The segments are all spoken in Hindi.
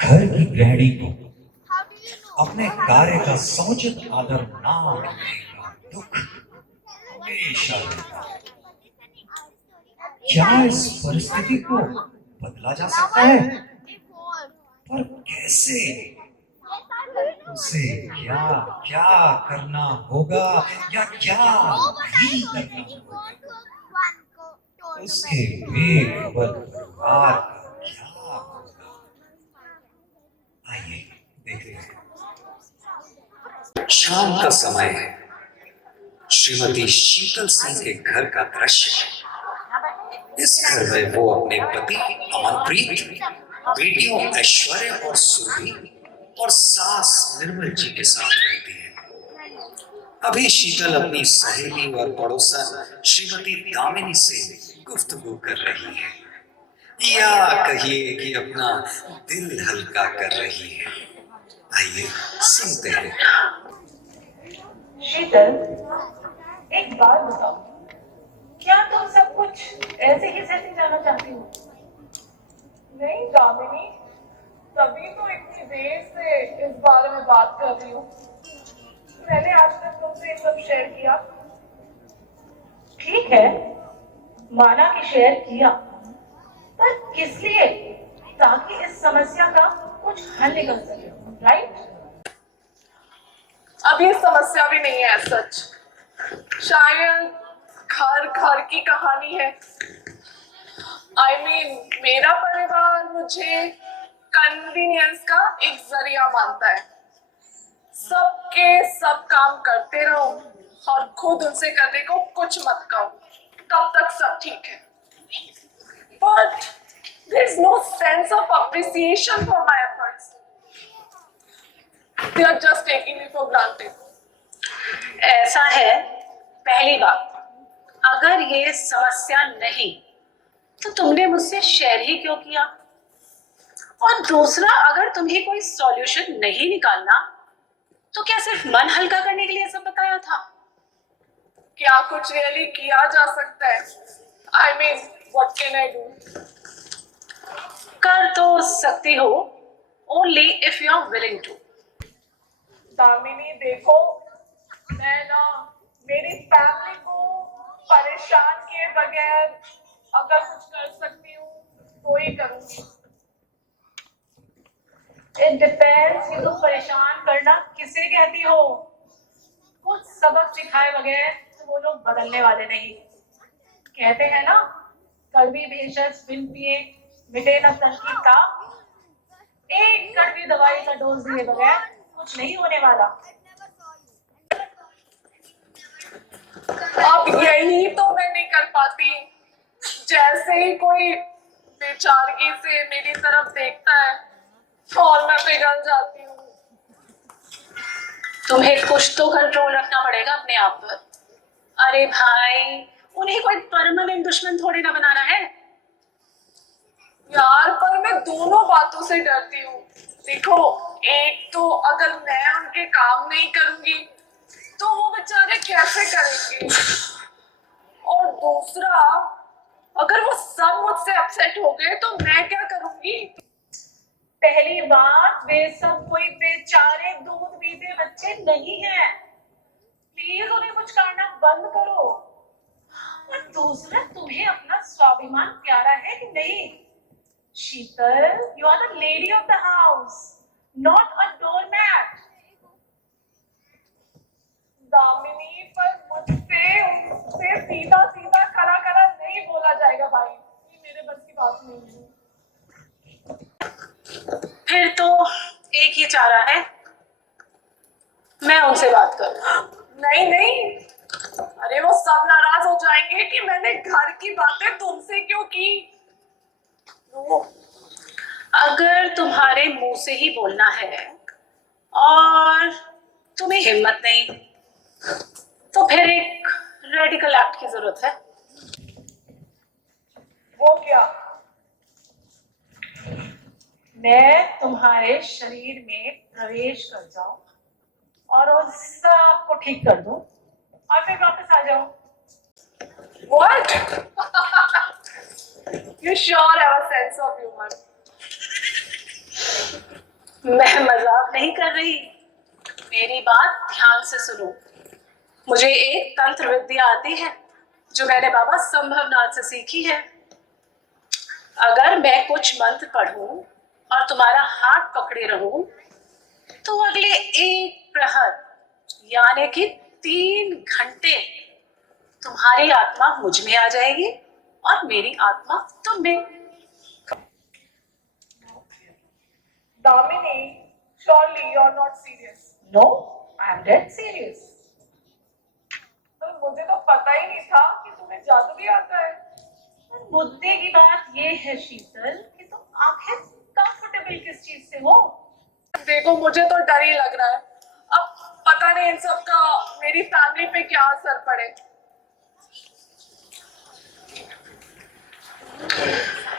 घर की गृहिणी को अपने कार्य का समुचित आदर ना मिलने का दुख हमेशा रहता है। क्या इस परिस्थिति को बदला जा सकता है? पर कैसे? उसे क्या क्या करना होगा या क्या नहीं करना होगा? उसके बेखबर परिवार का क्या होगा? आइए देखते हैं। शाम का समय है। श्रीमती शीतल सिंह के घर का दृश्य है। इस घर में वो अपने पति अमनप्रीत, बेटियों ऐश्वर्या और सुरभि और सास निर्मल जी के साथ रहती है। अभी शीतल अपनी सहेली और पड़ोसन श्रीमती दामिनी से गुफ्तगू कर रही है, या कहिए कि अपना दिल हल्का कर रही है। आइए सुनते हैं। शीतल, एक बात बताओ, क्या तुम सब कुछ ऐसे ही सहते जाना चाहती हो? नहीं दामिनी, तभी तो इतनी देर से इस बारे में बात कर रही हूँ। मैंने आज तक तुमसे ये सब शेयर किया। ठीक है, माना कि शेयर किया, पर किस लिए? ताकि इस समस्या का कुछ हल निकल सके, राइट? अब ये समस्या भी नहीं है सच, शायद घर घर की कहानी है। मेरा परिवार मुझे कन्वीनियंस का एक जरिया मानता है। सबके सब काम करते रहो और खुद उनसे करने को कुछ मत कहो, तब तक सब ठीक है। But there's no sense of appreciation for my efforts. They are just taking me for granted. ऐसा है, पहली बात, अगर ये समस्या नहीं तो तुमने मुझसे शेयर ही क्यों किया? और दूसरा, अगर तुम्हें कोई सॉल्यूशन नहीं निकालना तो क्या सिर्फ मन हल्का करने के लिए सब बताया था? क्या कुछ रियली किया जा सकता है? What can I do? कर तो सकती हो, only if you are willing to. Damini देखो, मैं ना मेरी फैमिली को परेशान किए बगैर अगर कुछ कर सकती हूँ तो ही करूँगी। It depends कि तुम परेशान करना किसे कहती हो। कुछ सबक सिखाए बगैर तो वो लोग बदलने वाले नहीं। कहते हैं ना, कड़वी भेषज बिन पिए मिटे न तन की ताप। एक कड़वी दवाई का डोज दिए बगैर कुछ नहीं होने वाला। अब यही तो मैं नहीं कर पाती। जैसे ही कोई बेचारगी से मेरी तरफ देखता है और मैं पिघल जाती हूँ। तुम्हें कुछ तो कंट्रोल रखना पड़ेगा अपने आप पर। अरे भाई, उन्हें कोई परमानेंट दुश्मन थोड़ी ना बनाना है। यार, पर मैं दोनों बातों से डरती हूँ। देखो, एक तो अगर मैं उनके काम नहीं करूंगी तो वो बेचारे कैसे करेंगे, और दूसरा, अगर वो सब मुझसे अपसेट हो गए तो मैं क्या करूंगी? पहली बात, वे सब कोई बेचारे दूध पीते बच्चे नहीं हैं। प्लीज उन्हें कुछ करना बंद करो। और दूसरा, तुम्हें अपना स्वाभिमान प्यारा है कि नहीं? Sheetal, you are the lady of the house, not a doormat. Damini, पर मुझसे उनसे सीधा सीधा खरा खरा नहीं बोला जाएगा भाई। ये मेरे बस की बात नहीं है। फिर तो एक ही चारा है, मैं उनसे बात करूं। नहीं नहीं, अरे वो सब नाराज हो जाएंगे कि मैंने घर की बातें तुमसे क्यों की। अगर तुम्हारे मुंह से ही बोलना है और तुम्हें हिम्मत नहीं, तो फिर एक रेडिकल एक्ट की जरूरत है। वो क्या? मैं तुम्हारे शरीर में प्रवेश कर जाऊं और उस सबको ठीक कर दूं और फिर वापस आ जाऊं। What? You sure have a sense of humor. मैं मजाक नहीं कर रही, मेरी बात ध्यान से सुनो। मुझे एक तंत्र विद्या आती है जो मैंने बाबा संभवनाथ से सीखी है। अगर मैं कुछ मंत्र पढ़ूं और तुम्हारा हाथ पकड़े रहूं तो अगले एक प्रहर यानी कि 3 घंटे तुम्हारी आत्मा मुझ में आ जाएगी और मेरी आत्मा तुम में। Damini, surely you're not serious. No, I am dead serious. पर मुझे तो पता ही नहीं था कि तुम्हें जादू भी आता है। मुद्दे की बात ये है शीतल कि तुम आखिर कंफर्टेबल किस चीज से हो? देखो मुझे तो डर ही लग रहा है। अब पता नहीं इन सब का मेरी फैमिली पे क्या असर पड़े।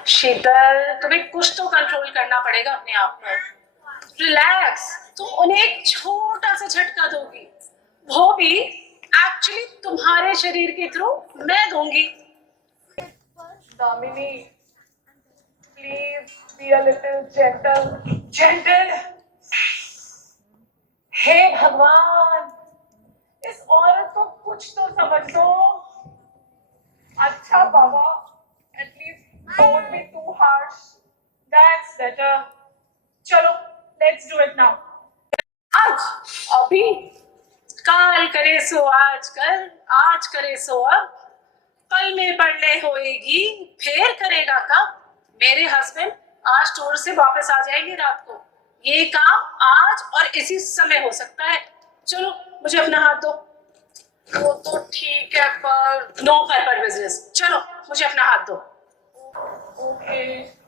शीतल, तुम्हें कुछ तो कंट्रोल करना पड़ेगा अपने आप पर। रिलैक्स, तुम उन्हें एक छोटा सा झटका दोगी, वो भी एक्चुअली तुम्हारे शरीर के थ्रू मैं दूंगी। Damini, please be a little gentle. Gentle? हे भगवान, इस औरत को कुछ तो समझ दो। अच्छा बाबा, at least don't be too harsh. That's better. चलो, लेट्स डू इट नाउ। आज, अभी, काल करे सो आज कल, आज करे सो अब, पल में पड़ने होएगी, फिर करेगा कब? मेरे हस्बैंड आज टूर से वापस आ जाएंगे रात को। ये काम आज और इसी समय हो सकता है। चलो, मुझे अपना हाथ दो। वो तो ठीक है पर नो पर्पल बिजनेस। चलो, मुझे अपना हाथ दो। ओके।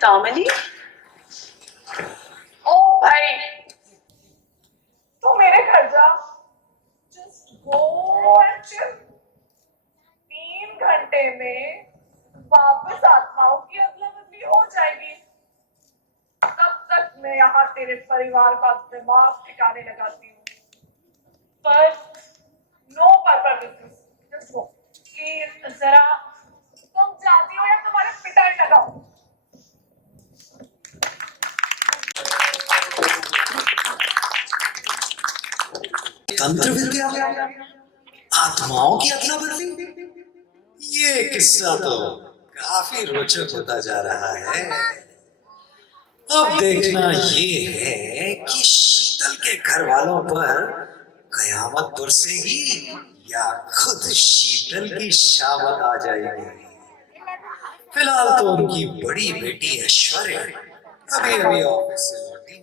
दामिनी, ओ भाई, तू मेरे घर जा। Just go and chill. 3 घंटे में वापस आत्माओं की अदला बदली हो जाएगी। तब तक मैं यहाँ तेरे परिवार का दिमाग ठिकाने लगाती हूँ। पर no purple business. Just go please. जरा तुम जाती हो या तुम्हारे पिटाई लगाओ। तंत्र विद्या, आत्माओं की अदला बदली, ये किस्सा तो काफी रोचक होता जा रहा है। अब देखना ये है कि शीतल के घर वालों पर कयामत बरसेगी या खुद शीतल की शामत आ जाएगी। फिलहाल तो उनकी बड़ी बेटी ऐश्वर्या अभी अभी ऑफिस से लौटी।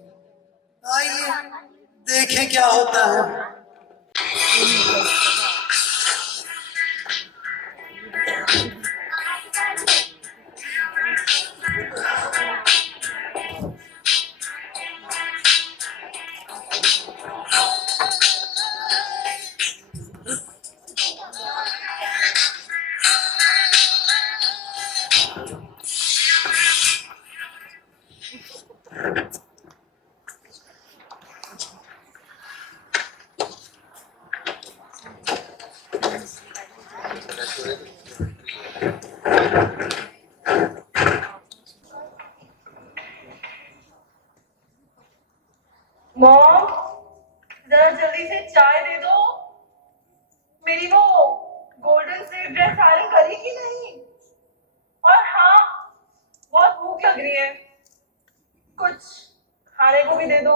आइए देखें क्या होता है। मॉम, जरा जल्दी से चाय दे दो। मेरी वो गोल्डन स्लीव ड्रेस आयरन करी कि नहीं? और हाँ, बहुत भूख लग रही है, कुछ खाने को भी दे दो।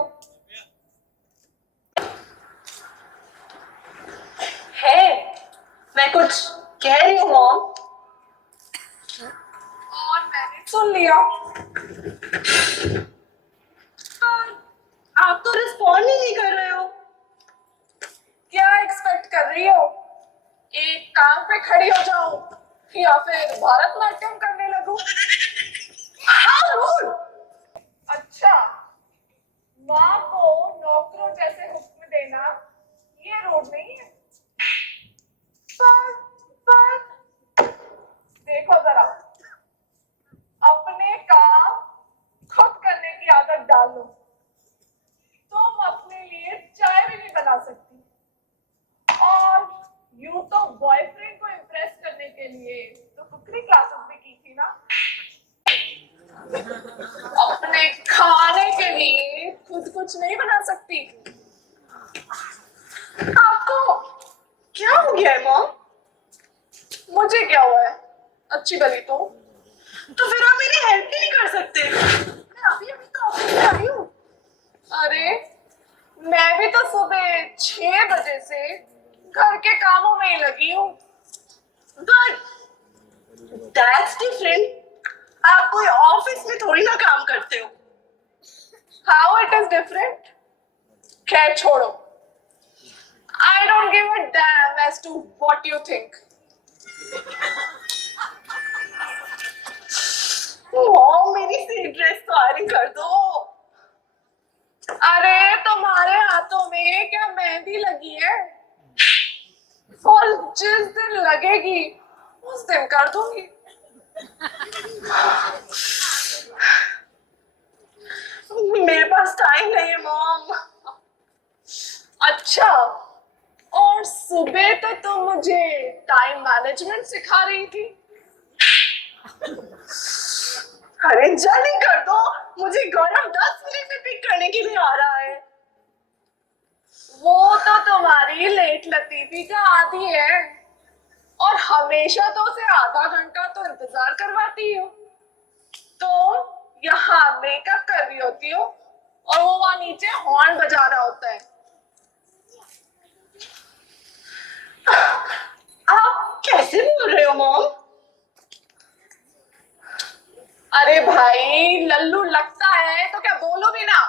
है, मैं कुछ कह रही हूँ मॉम। और मैंने सुन लिया। आप तो रिस्पॉन्ड ही नहीं कर रहे हो। क्या एक्सपेक्ट कर रही हो? एक टांग पे खड़ी हो जाऊं या फिर भारतनाट्यम करने लगूं? How rude! अच्छा, माँ को नौकरों जैसे हुक्म देना ये रूड नहीं है। पर मुझे क्या हुआ है, अच्छी भली तो फिर आप मेरी हेल्प ही नहीं कर सकते? मैं अभी अभी तो ऑफिस से आई हूँ। अरे मैं भी तो सुबह 6 बजे से घर के कामों में ही लगी हूँ। But that's different. आप कोई ऑफिस में थोड़ी ना काम करते हो। How it is different? खैर छोड़ो, I don't give a damn as to what you think. Mom, मेरी सी ड्रेस तो आयरन कर दो। अरे तुम्हारे हाथों में क्या मेहंदी लगी है? और जिस दिन लगेगी उस दिन कर दूंगी। मेरे पास टाइम नहीं है मॉम। अच्छा, और सुबह तो तुम मुझे टाइम मैनेजमेंट सिखा रही थी। अरे जल्दी कर दो, मुझे गौरव 10 मिनट में पिक करने के लिए आ रहा है। वो तो तुम्हारी लेट लतीफी का आदी है, और हमेशा तो उसे आधा घंटा तो इंतजार करवाती हो। तुम यहाँ मेकअप कर रही होती हो और वो वहां नीचे हॉर्न बजा रहा होता है। आप कैसे बोल रहे हो मॉम? अरे भाई, लल्लू लगता है तो क्या बोलो भी ना।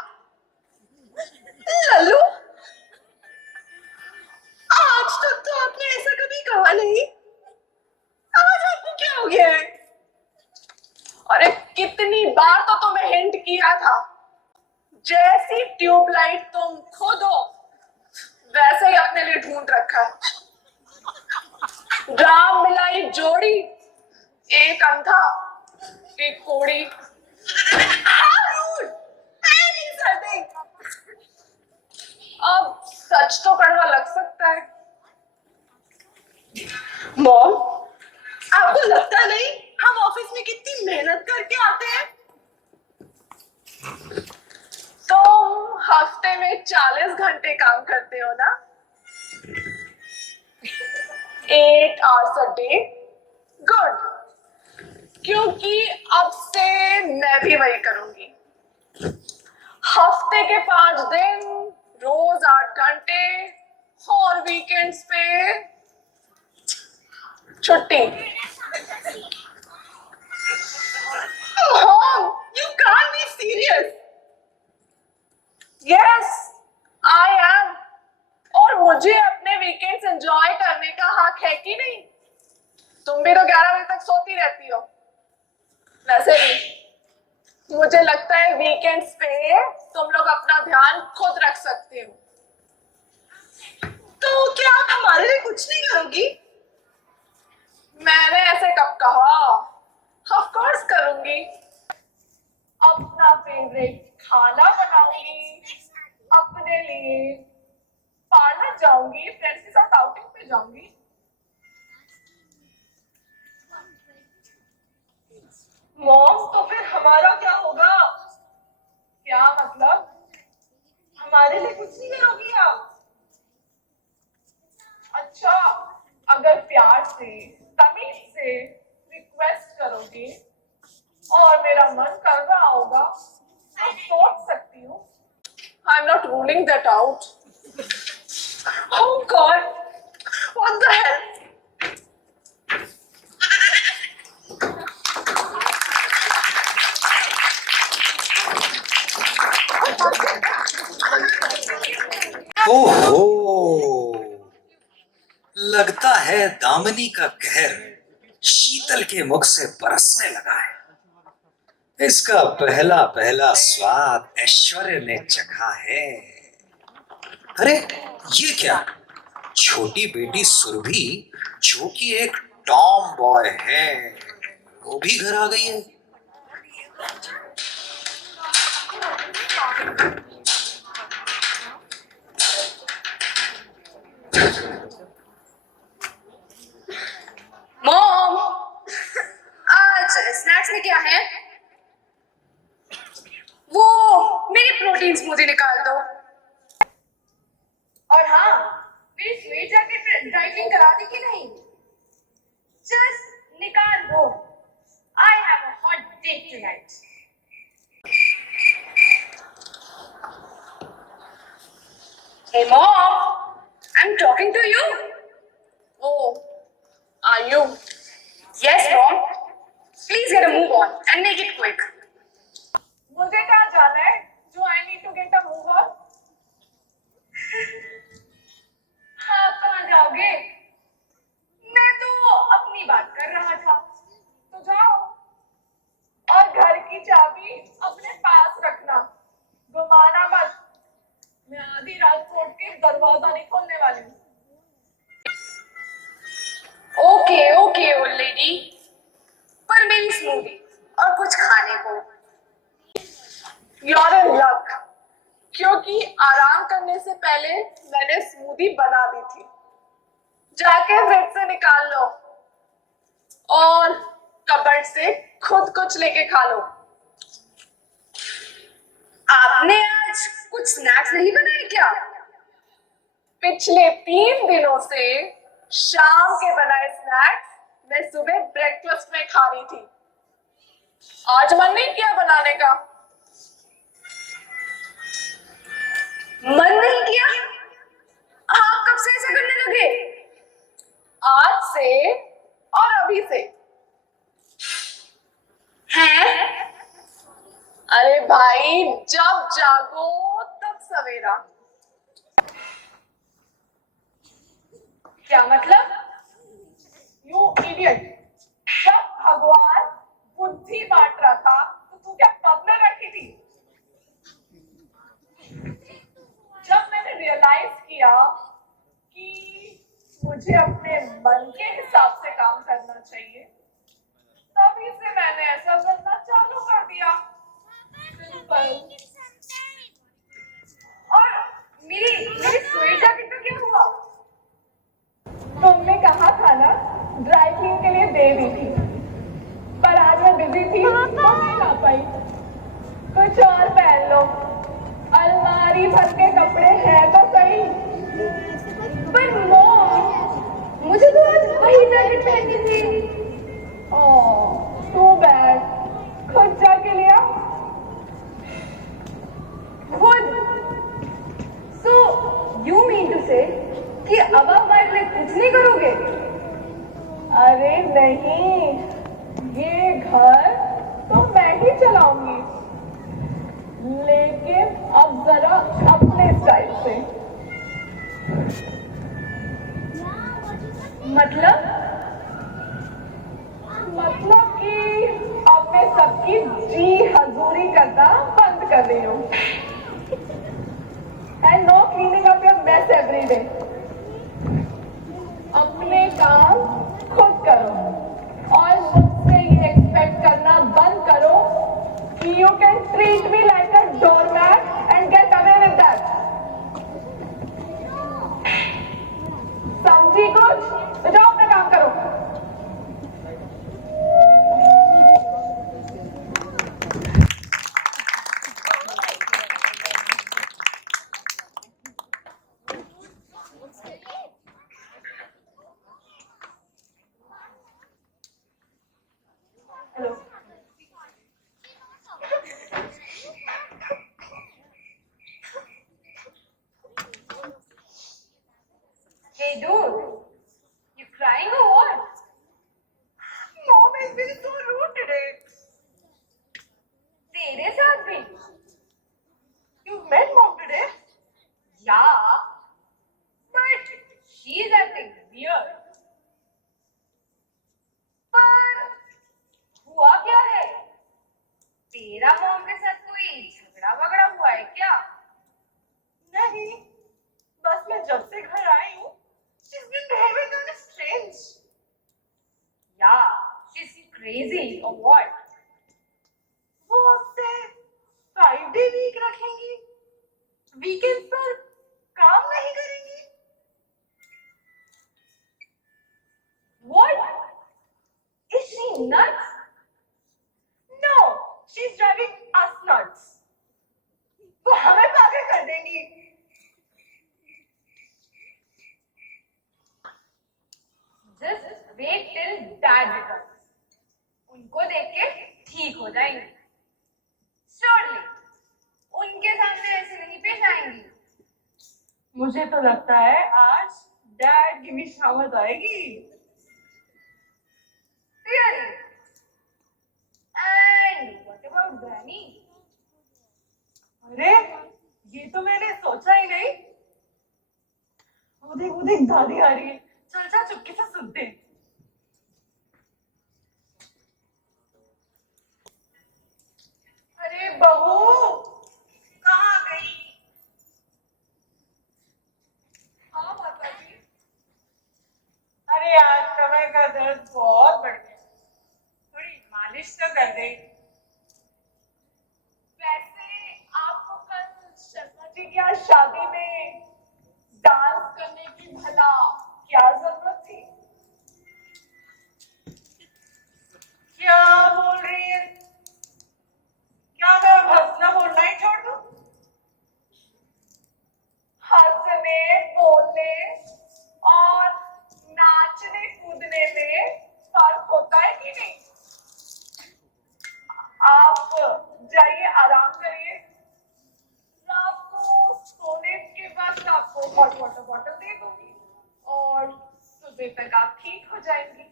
लल्लू? आज तक तो आपने ऐसा कभी कहा नहीं। आज आपको क्या हो गया है? अरे कितनी बार तो तुम्हें हिंट किया था, जैसी ट्यूबलाइट तुम खुद हो वैसे ही अपने लिए ढूंढ रखा है। राम मिलाई जोड़ी, एक अंधा एक कोड़ी। अब सच तो कड़वा लग सकता है। मॉम, आपको लगता नहीं हम ऑफिस में कितनी मेहनत करके आते हैं? तुम हफ्ते में 40 घंटे काम करते हो ना? 8 hours a day? गुड, क्योंकि अब से मैं भी वही करूंगी। हफ्ते के 5 दिन, रोज 8 घंटे, और वीकेंड्स पे छुट्टी। Mom, you can't be serious. Yes I M, और मुझे अपने वीकेंड्स एंजॉय करने का हक है कि नहीं? तुम भी तो 11 बजे तक सोती रहती हो। वैसे भी मुझे लगता है वीकेंड्स पे तुम लोग अपना ध्यान खुद रख सकते हो। तो क्या आप हमारे लिए कुछ नहीं करोगी? मैंने ऐसे कब कहा? ऑफ कोर्स करूंगी। अपना फेवरेट खाना बनाऊंगी, अपने लिए पार्लर जाऊंगी, फ्रेंड्स के साथ आउटिंग पे जाऊंगी। मॉम, तो फिर हमारा क्या होगा? क्या मतलब? हमारे लिए कुछ नहीं करोगी आप? अच्छा, अगर प्यार से, तमीज से रिक्वेस्ट करोगे और मेरा मन कर रहा होगा तो सोच सकती हूँ। I am not ruling that out. Oh God, what the hell? ओहो, लगता है दामिनी का कहर शीतल के मुख से बरसने लगा है। इसका पहला पहला स्वाद ऐश्वर्य ने चखा है। अरे ये क्या, छोटी बेटी सुरभि जो कि एक टॉम बॉय है, वो भी घर आ गई है। मॉम, आज स्नैक्स में क्या है? वो मेरी प्रोटीन स्मूदी निकाल दो। और हाँ, मेरी स्वीट जैकेट ड्राई क्लीन करा दी कि नहीं? निकाल दो. I have a hot date tonight. Hey mom, I'm talking to you. Oh, are you? Yes, mom. Please get a move on and make it quick. मुझे कहाँ जाना है? Do I need to get a move on? आप कहाँ जाओगे? मैं तो अपनी बात कर रहा था. तो जाओ. और घर की चाबी अपने पास रखना. घुमाना मत. मैं आधी रात को उठ के दरवाजा नहीं खोलने वाली हूँ. Okay, okay, old lady. पर मेरी स्मूदी और कुछ खाने को. You're in luck. क्योंकि आराम करने से पहले मैंने स्मूदी बना दी थी. जाके फ्रिज से निकाल लो और कबर्ड से खुद कुछ लेके खा लो. आपने आज कुछ स्नैक्स नहीं बनाए क्या? पिछले 3 दिनों से शाम के बनाए स्नैक्स मैं सुबह ब्रेकफास्ट में खा रही थी. आज मन नहीं किया बनाने का. मन नहीं किया? आप कब से ऐसा करने लगे? आज से और अभी से. हैं? अरे भाई, जब जागो तब सवेरा. क्या मतलब? You idiot. जब भगवान बुद्धि बांट रहा था तो तू क्या पब में बैठी थी? जब मैंने रियलाइज किया कि मुझे अपने मन के हिसाब से काम करना चाहिए, तभी से मैंने ऐसा करना चालू कर दिया. सिंपल. और मेरी स्वेट जैकेट का क्या हुआ? तुमने कहा था ना ड्राई क्लीन के लिए दे दी थी, पर आज मैं बिजी थी तो नहीं ला पाई. कुछ और पहन लो. अलमारी भर के कपड़े हैं तो सही. पर मॉम, मुझे तो आज वही जैकेट पहननी थी. ओह, टू बैड. खुद जाके लिया. खुद. So you mean to say कि अब आप हमारे लिए कुछ नहीं करोगे? अरे नहीं, ये घर तो मैं ही चलाऊंगी, लेकिन अब जरा अपने स्टाइल से. मतलब कि अब मैं सबकी जी हजूरी करना बंद कर रही हूँ. And no cleaning up your mess every day. अपने काम खुद करो और मुझसे ये एक्सपेक्ट करना बंद करो कि you can treat me like a doormat and get away with that. समझी कुछ? तो जाओ अपना काम करो. Hello. Hey dude, you crying or what? Mom has been so rude today. तेरे साथ भी? You met mom today? Yeah, but she's acting weird. पर हुआ क्या है? तेरा मॉम के साथ कोई झगड़ा वगड़ा हुआ है क्या? नहीं, बस मैं जब से घर आई हूँ, she's been behaving kind of strange. Yeah, she's crazy or what? वो आपसे 5-day week रखेंगी, वीकेंड पर काम नहीं करेंगी. What? Is she nuts? No, she's driving us nuts. वो हमें पागल कर देंगी. Just wait till dad return, उनको देख के ठीक हो जाएंगी। श्योरली उनके सामने ऐसे नहीं पेश आएंगी। मुझे तो लगता है आज डैड की भी शामत आएगी। Really? And what about Granny? अरे ये तो मैंने सोचा ही नहीं। वो देख दादी आ रही है, चल चल चुपके से सुनते हैं। अरे बहू कहाँ गई? हाँ माता जी। अरे आज कमर का दर्द बहुत बढ़ गया, थोड़ी मालिश तो कर दे। वैसे आपको कल शर्मा जी की यहाँ शादी में डांस करने की भला क्या जरूरत थी? क्या बोल रही है? क्या मैं अब हंसना बोलना ही छोड़ दूं? हंसने बोलने और नाचने कूदने में फर्क होता है कि नहीं? आप जाइए आराम करिए, रात को सोने के बाद आपको हॉट वाटर बॉटल दे दूंगी और सुबह तक आप ठीक हो जाएंगी।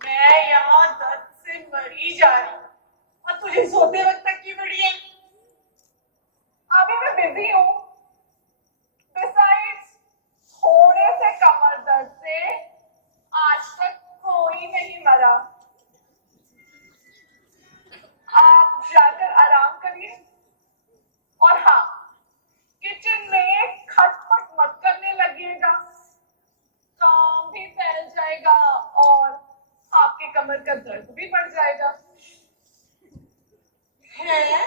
मैं यहाँ दर्द से मरी जा रही हूँ और तुझे सोते वक्त तक की पड़ी है। अभी मैं बिजी हूँ। Besides, थोड़े से कमर दर्द से आज तक कोई नहीं मरा। आप जाकर आराम करिए और हाँ, किचन में खटपट मत करने लगिएगा, काम भी फैल जाएगा और आपके कमर का दर्द भी बढ़ जाएगा। है?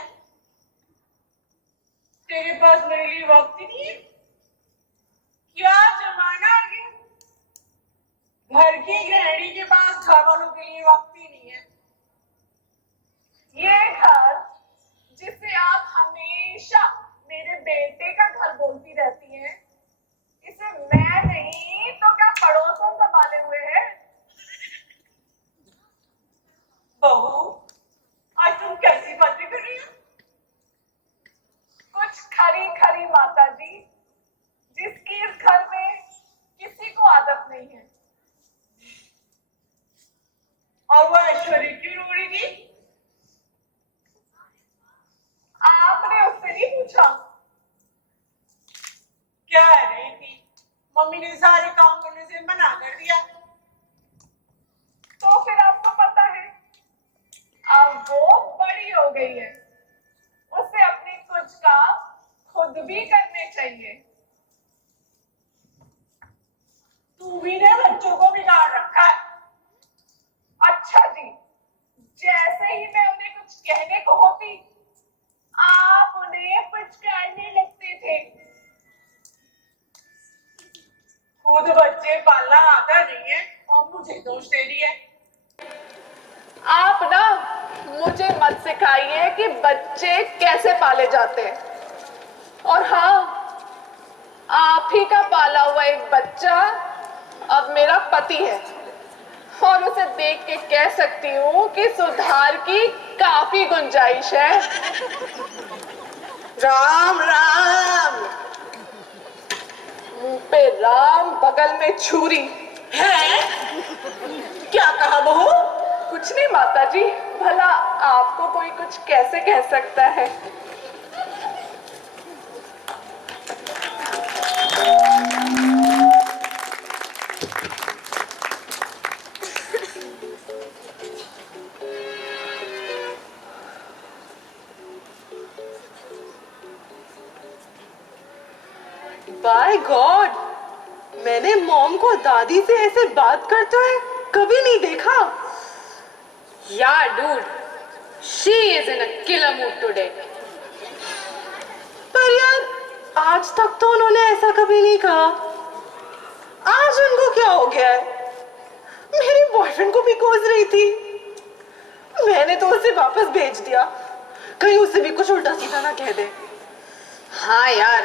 तेरे पास मेरे लिए वक्त ही नहीं है? क्या जमाना आ गया, घर की गृहिणी के पास घर वालों के लिए वक्त ही नहीं है। ये घर जिसे आप हमेशा मेरे बेटे का घर बोलती रहती हैं, इसे मैं नहीं तो क्या पड़ोसन संभाले हुए हैं? बहू आज तुम कैसी बातें कर रही हो? कुछ खरी खरी माता जी, जिसकी इस घर में किसी को आदत नहीं है। और वो ऐश्वर्या क्यों रो रही थी? आपने उससे नहीं पूछा? क्या रही थी? मम्मी ने सारे काम करने से मना कर दिया। तो फिर आपको पता है, अब वो बड़ी हो गई है, उसे अपने कुछ काम खुद भी करने चाहिए। तू भी ने बच्चों को बिगाड़ रखा है। अच्छा जी, जैसे ही मैं उन्हें कुछ कहने को होती, आप उन्हें पुचकारने लगते थे। खुद बच्चे पालना आता नहीं है और मुझे दोष दे दिया। आप ना मुझे मत सिखाइए कि बच्चे कैसे पाले जाते हैं। और हाँ, आप ही का पाला हुआ एक बच्चा अब मेरा पति है और उसे देख के कह सकती हूँ कि सुधार की काफी गुंजाइश है। राम राम। मुंह पे राम, बगल में छुरी है। क्या कहा बहू? कुछ नहीं माता जी, भला आपको कोई कुछ कैसे कह सकता है? बाय गॉड, मैंने मॉम को दादी से ऐसे बात करते हुए कभी नहीं देखा। Yeah, dude. She is in a killer mood today. पर यार, आज तक तो उन्होंने ऐसा कभी नहीं कहा। आज उनको क्या हो गया है? मेरे बॉयफ्रेंड को भी कोस रही थी, मैंने तो उसे वापस भेज दिया, कहीं उसे भी कुछ उल्टा सीधा ना कह दे। हाँ यार,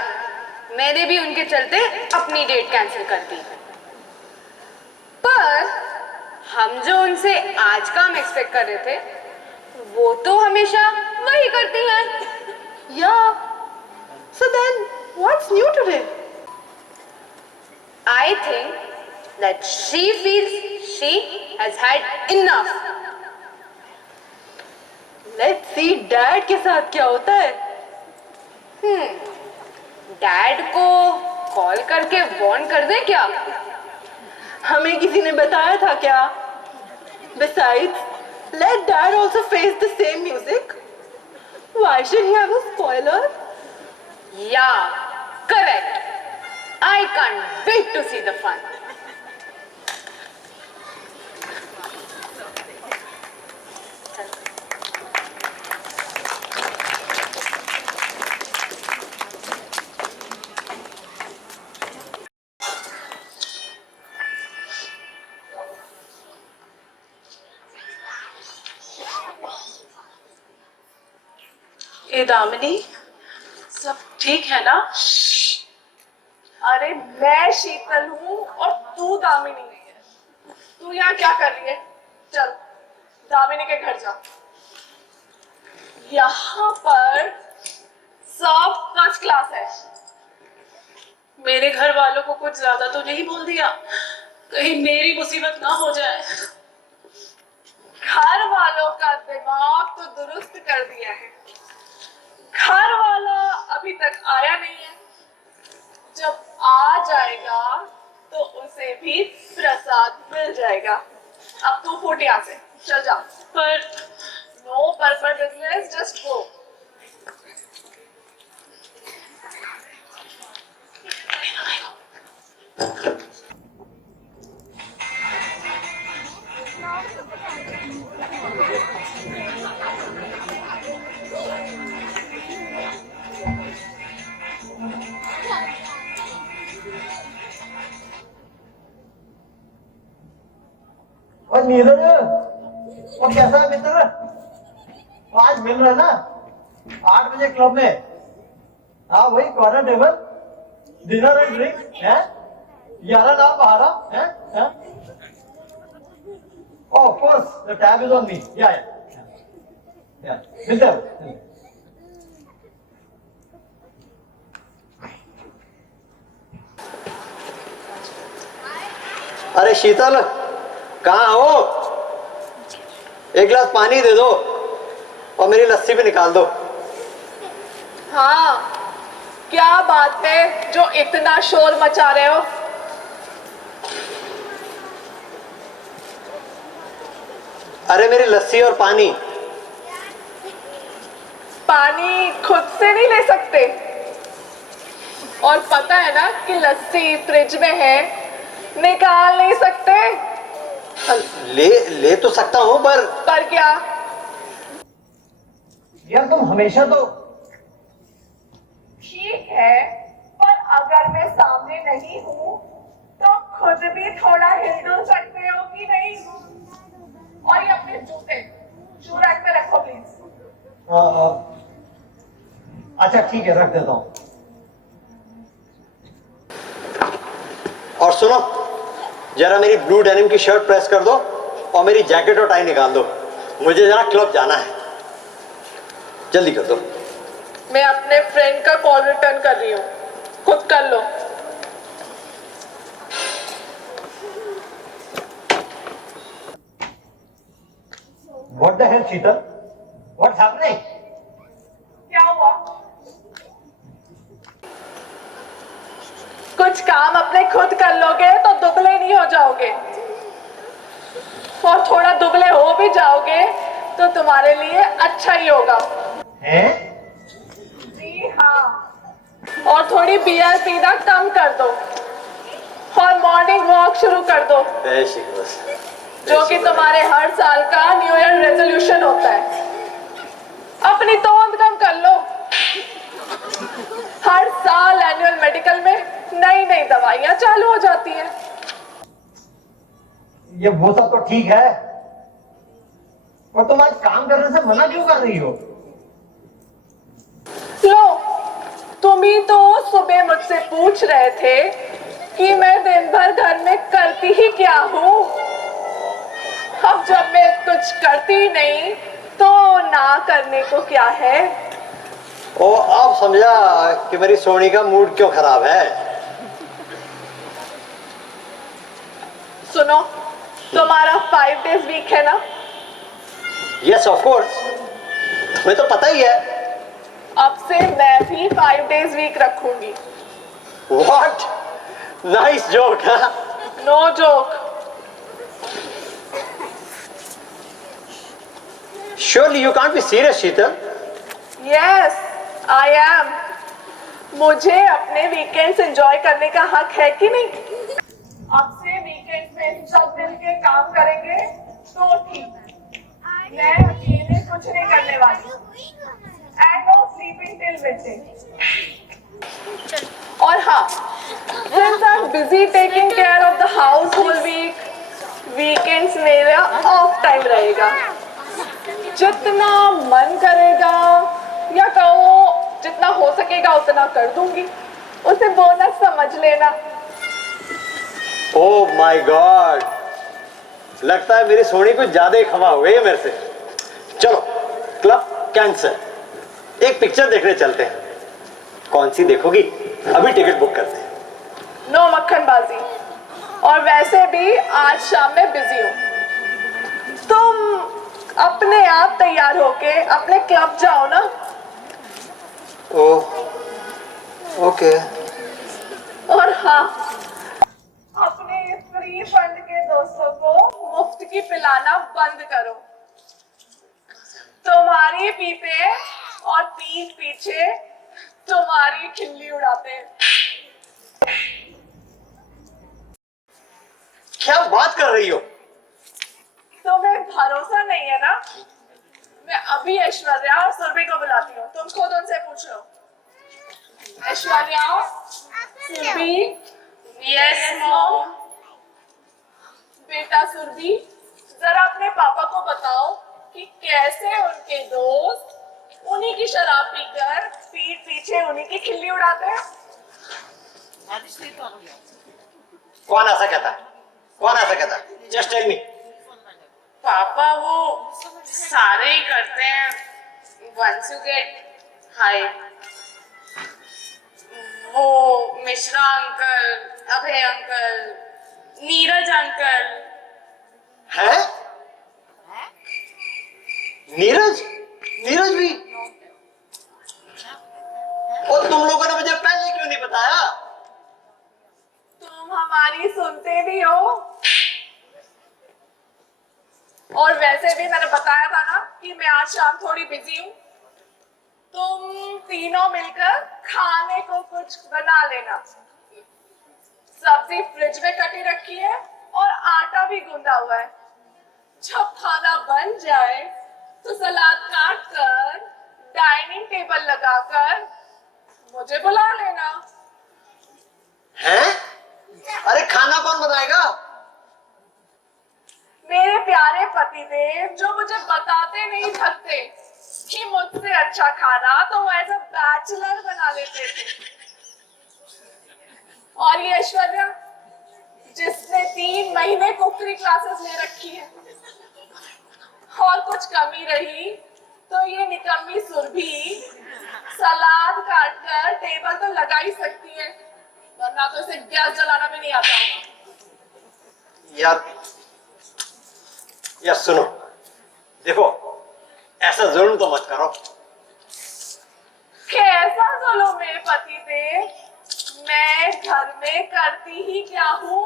मैंने भी उनके चलते अपनी डेट कैंसिल कर दी। पर हम जो उनसे आज काम एक्सपेक्ट कर रहे थे वो तो हमेशा वही करती हैं। Yeah. So then, what's new today? I think that she feels she has had enough. Let's see dad के साथ क्या होता है। डैड को कॉल करके वार्न कर दे क्या? हमें किसी ने बताया था क्या? Besides, let dad also face the same music. Why should he have a spoiler? Yeah, correct. I can't wait to see the fun. ए दामिनी, सब ठीक है ना? अरे मैं शीतल हूँ और तू दामिनी है। तू यहाँ क्या कर रही है? चल दामिनी के घर जा। यहाँ पर सब फर्स्ट क्लास है। मेरे घर वालों को कुछ ज्यादा तो नहीं बोल दिया? कहीं मेरी मुसीबत ना हो जाए। घर वालों का दिमाग तो दुरुस्त कर दिया है। घर वाला अभी तक आया नहीं है। जब आ जाएगा तो उसे भी प्रसाद मिल जाएगा। अब तू फूट यहाँ से, चल जा। पर no purpose business, just go. और नीरज, और कैसा है मित्र? आज मिल रहा ना 8 बजे क्लब में? हाँ वही corner table, dinner and drink है। 11 नाम बाहर है। Of course the tab is on me. या मिलते हैं। अरे शीतल, कहाँ हो? एक गिलास पानी दे दो और मेरी लस्सी भी निकाल दो। हाँ, क्या बात है जो इतना शोर मचा रहे हो? अरे मेरी लस्सी और पानी। पानी खुद से नहीं ले सकते? और पता है ना कि लस्सी फ्रिज में है, निकाल नहीं सकते। ले तो सकता हूँ पर क्या? यार तुम हमेशा तो ठीक है, पर अगर मैं सामने नहीं हूँ तो खुद भी थोड़ा हिल सकते हो कि नहीं? और ये अपने जूते शू रैक पे रखो प्लीज। अच्छा ठीक है, रख देता हूँ। और सुनो, जरा मेरी ब्लू डेनिम की शर्ट प्रेस कर दो और मेरी जैकेट और टाई निकाल दो। मुझे जरा क्लब जाना है, जल्दी कर दो। मैं अपने फ्रेंड का कॉल रिटर्न कर रही हूँ, खुद कर लो। What the hell, Sheetal? What's happening? क्या हुआ? कुछ काम अपने खुद कर लोगे तो दुबले नहीं हो जाओगे, और थोड़ा दुबले हो भी जाओगे तो तुम्हारे लिए अच्छा ही होगा। हैं? जी हाँ, और थोड़ी बियर पीना कम कर दो और मॉर्निंग वॉक शुरू कर दो, जो कि तुम्हारे हर साल का न्यू ईयर रेजोल्यूशन होता है। अपनी तोंद कम कर लो। हर साल एनुअल मेडिकल में नई नई दवाइयां चालू हो जाती हैं। ये वो सब तो ठीक है, और तुम आज काम करने से मना क्यों कर रही हो? लो, तुम ही तो सुबह मुझसे पूछ रहे थे कि मैं दिन भर घर में करती ही क्या हूँ। अब जब मैं कुछ करती नहीं तो ना करने को क्या है। ओ अब समझा कि मेरी सोनी का मूड क्यों खराब है। सुनो, तुम्हारा 5 days वीक है ना? यस ऑफ कोर्स, तुम्हें तो पता ही है। अब से मैं भी 5 days वीक रखूंगी। What, nice joke. No joke. Surely you can't be serious, Sheetal. Yes I am. मुझे अपने वीकेंड्स एंजॉय करने का हक है कि नहीं? अब से वीकेंड में सब मिलके काम करेंगे तो ठीक। मैं अकेले कुछ नहीं करने वाली। And no sleeping till midnight. और हाँ, since I'm busy taking care of the house whole week, weekends मेरा ऑफ टाइम रहेगा। जितना मन करेगा या कहो जितना हो सकेगा उतना कर दूंगी, उसे बोनस समझ लेना। ओह माय गॉड, लगता है मेरी सोनी कुछ ज्यादा ही खमा हो गई है मेरे से। चलो क्लब कैंसिल, एक पिक्चर देखने चलते हैं। कौन सी देखोगी? अभी टिकट बुक करते हैं। नो मक्खनबाजी, और वैसे भी आज शाम में बिजी हूँ। तुम अपने आप तैयार होके अपने क्लब जाओ ना। Oh okay. और हाँ, अपने फ्री फंड के दोस्तों को मुफ्त की पिलाना बंद करो। तुम्हारी पीते और पीठ पीछे तुम्हारी खिल्ली उड़ाते हैं। क्या बात कर रही हो? तुम्हें भरोसा नहीं है ना? मैं अभी ऐश्वर्या और सुरभि को बुलाती हूँ, तुम खुद उनसे पूछ लो। ऐश्वर्या, सुरभि। Yes mom. बेटा सुरभि, जरा अपने पापा को बताओ कि कैसे उनके दोस्त उन्हीं की शराब पीकर पीठ पीछे उन्हीं की खिल्ली उड़ाते हैं। कौन ऐसा कहता है? कौन ऐसा कहता है? Just tell me. पापा वो सारे ही करते हैं। वंस यू गेट हाई, वो मिश्रा अंकल, अभय अंकल, नीरज अंकल। है? नीरज? नीरज भी? और तुम लोगों ने मुझे पहले क्यों नहीं बताया? तुम हमारी सुनते भी हो, और वैसे भी मैंने बताया था ना कि मैं आज शाम थोड़ी बिजी हूँ। तुम तीनों मिलकर खाने को कुछ बना लेना। सब्जी फ्रिज में कटी रखी है और आटा भी गूंदा हुआ है। जब खाना बन जाए तो सलाद काट कर डाइनिंग टेबल लगाकर मुझे बुला लेना। हैं? अरे खाना कौन बनाएगा? मेरे प्यारे पतिदेव, जो मुझे बताते नहीं थकते कि मुझसे अच्छा खाना तो वो एज अ बैचलर बना लेते थे। और ये ऐश्वर्या, जिसने 3 महीने कुकरी क्लासेस ले रखी है, और कुछ कमी रही तो ये निकम्मी सुरभि सलाद काट कर टेबल तो लगा ही सकती है, वरना तो इसे गैस जलाना भी नहीं आता होगा। यार सुनो, देखो ऐसा जुल्म तो मत करो। कैसा जुल्म मेरे पति थे? मैं घर में करती ही क्या हूँ?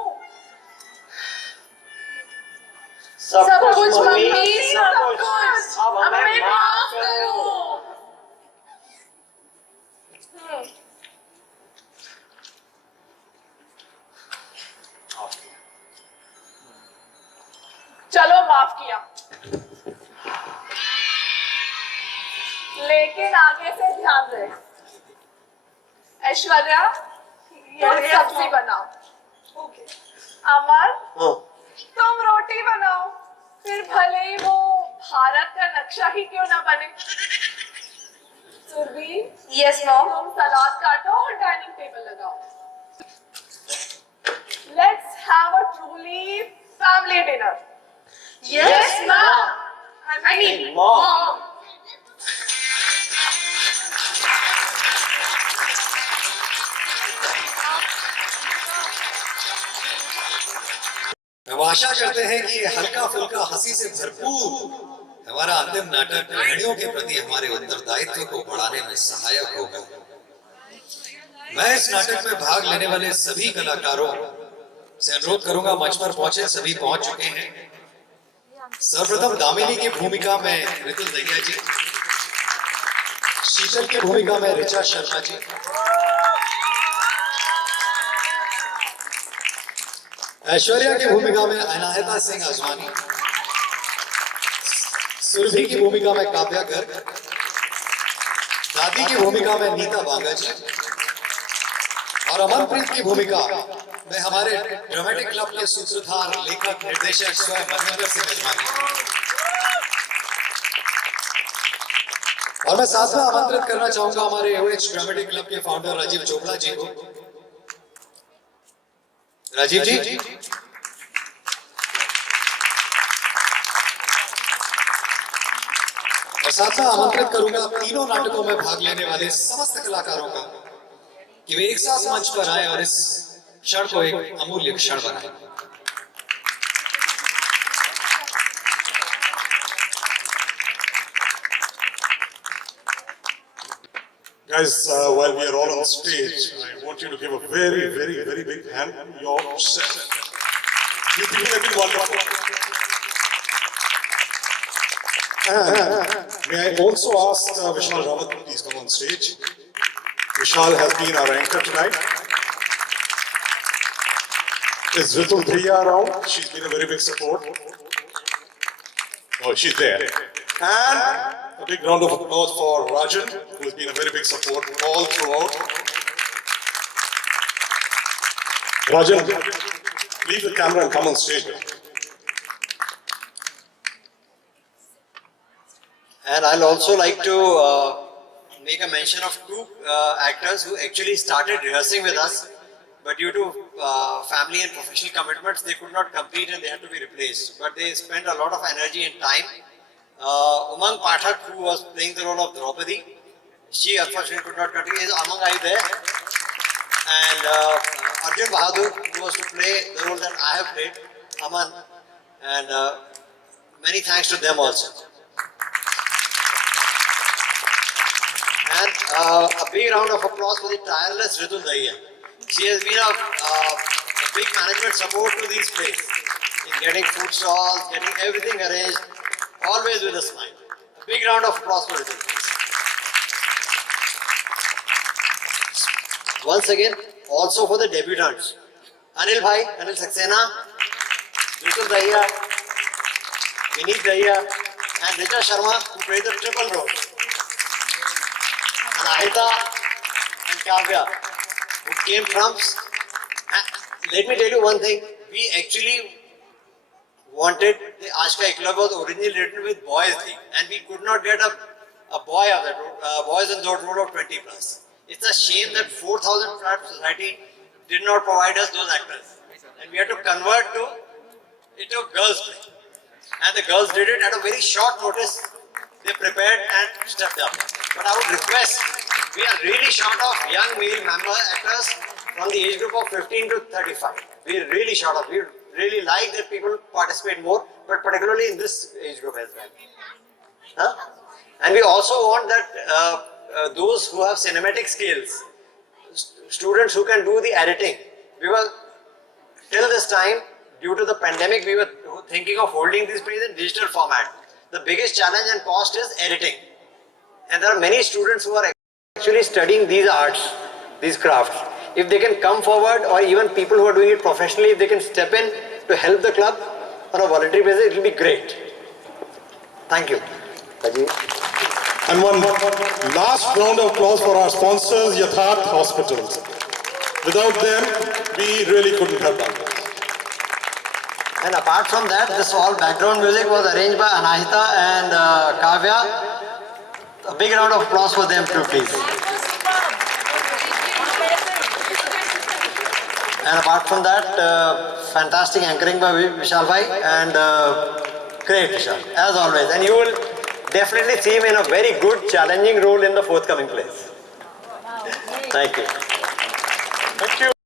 सब कुछ मम्मी, सब सब कुछ। कुछ। अब अब हमें हमें माफ माफ करो। हम्म, चलो माफ किया, लेकिन आगे से ध्यान रहे। ऐश्वर्या, ये सब्जी बनाओ। अमर, हाँ। तुम रोटी बनाओ, फिर भले ही वो भारत का नक्शा ही क्यों ना बने। Surabhi, yes mom. तुम सलाद काटो और डाइनिंग टेबल लगाओ। Let's have a truly family dinner. Yes, ma'am. I mean, mom. हम आशा करते हैं कि ये हल्का फुल्का हंसी से भरपूर हमारा अंतिम नाटक गृहिणियों के प्रति हमारे उत्तरदायित्व को बढ़ाने में सहायक होगा। मैं इस नाटक में भाग लेने वाले सभी कलाकारों से अनुरोध करूंगा, मंच पर पहुंचे, सभी पहुंच चुके हैं। सर्वप्रथम दामिनी की भूमिका में ऋतु दहिया जी, शीतल की भूमिका में ऋचा शर्मा जी, ऐश्वर्या की भूमिका में अनायता सिंह आजमानी, सुरभि की भूमिका में काव्या गर्ग, दादी की भूमिका में नीता बांगा जी और अमनप्रीत की भूमिका में हमारे ड्रामेटिक क्लब के सूत्रधार, लेखक, निर्देशक स्वयं मनविंदर सिंह आजमानी। और मैं साथ में आमंत्रित करना चाहूंगा हमारे OH ड्रामेटिक क्लब के फाउंडर राजीव चोपड़ा जी को। राजीव जी, और साथ में आमंत्रित करूंगा तीनों नाटकों में भाग लेने वाले समस्त कलाकारों का कि वे एक साथ मंच पर आए और इस क्षण को एक अमूल्य क्षण बनाए। Guys, while we are all on stage, I want you to give a very, very, very big hand to yourself. You people have been wonderful. And may I also ask Vishal Rawat to please come on stage. Vishal has been our anchor tonight. Is Ritu Dhiya around? She's been a very big support. Oh, she's there. And a big round of applause for Rajan, who has been a very big support all throughout. Rajan, leave the camera and come on stage. And I'll also like to make a mention of two actors who actually started rehearsing with us, but due to family and professional commitments, they could not complete and they had to be replaced. But they spent a lot of energy and time. Umang Pathak, who was playing the role of Draupadi, she unfortunately could not continue. Is Amang, are you there? And Arjun Bahadur, who was to play the role that I have played, Aman. And many thanks to them also. And a big round of applause for the tireless Ritu Dahiya. She has been a big management support to these plays in getting food stalls, getting everything arranged, always with a smile. A big round of applause for Ritu. Once again, also for the debutants, Anil Bhai, Anil Saxena, Ritu Dahiya, Vineet Dahiya, and Richa Sharma, who played the triple role. Anahita and Kavya, who came trumps. Let me tell you one thing, we actually wanted the Ashka Eklavya was originally written with boys lead, and we could not get a boy of that boys and those role of 20 plus. It's a shame that 4,000 flat society did not provide us those actors, and we had to convert it to girls play. And the girls did it at a very short notice. They prepared and stepped up. But I would request, we are really short of young male member actors from the age group of 15 to 35. We are really short of. We really like that people participate more, but particularly in this age group as well. Huh? And we also want that those who have cinematic skills, students who can do the editing. We were, till this time, due to the pandemic, we were thinking of holding these plays in digital format. The biggest challenge and cost is editing. And there are many students who are actually studying these arts, these crafts. If they can come forward, or even people who are doing it professionally, if they can step in to help the club on a voluntary basis, it will be great. Thank you. And one last round of applause for our sponsors, Yatharth Hospitals. Without them, we really couldn't have done this. And apart from that, this all background music was arranged by Anahita and Kavya. A big round of applause for them too, please. And apart from that, fantastic anchoring by Vishal Bhai and Great, Vishal, as always. And you will definitely see him in a very good, challenging role in the forthcoming plays. Thank you. Thank you.